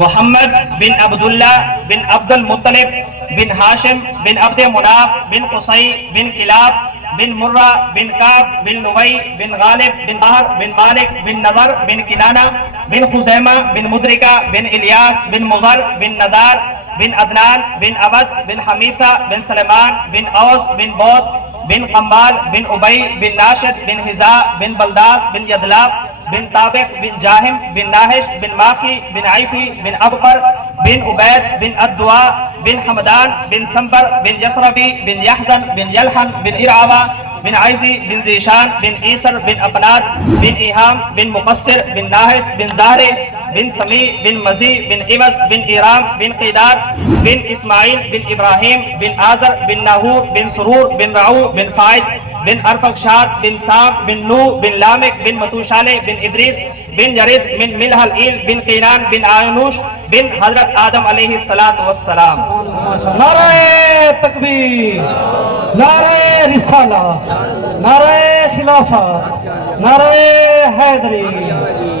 محمد بن عبداللہ بن عبد المطلب بن ہاشم بن عبد مناف بن قصی بن club بن مرہ بن کعب بن لوی بن غالب بن بہر بن مالک بن نضر بن کنانہ بن خزیمہ بن مدرکہ بن الیاس بن مضر بن نضار بن عدنان بن عبد بن حمیسہ بن سلیمان بن اوس بن بوز بن قمال بن ابی بن ناشد بن حذاء بن بلداس بن یدلاف بن طابق بن جاہم بن ناہش بن ماخی بن عیفی بن ابقر بن عبید بن الدعاء بن حمدان بن سنبر بن یسربی بن یحزن بن یلحن بن ارعوہ بن عیزی بن زیشان بن عیسر بن اقناد بن ایہام بن مقصر بن ناحس بن زہر بن سمیع بن مزی بن عوض بن ایرام بن قیدار بن اسماعیل بن ابراہیم بن آزر بن ناہور بن سرور بن رعو بن فائد بن ارفقشاد بن سام بن نو بن لامک بن متوشالے بن ادریس بن یرد بن ملح العیل بن قینان بن آینوش بن حضرت آدم علیہ السلام. نعرہ تکبیر، نعرہ رسالہ، نعرہ خلافت، نعرہ حیدری.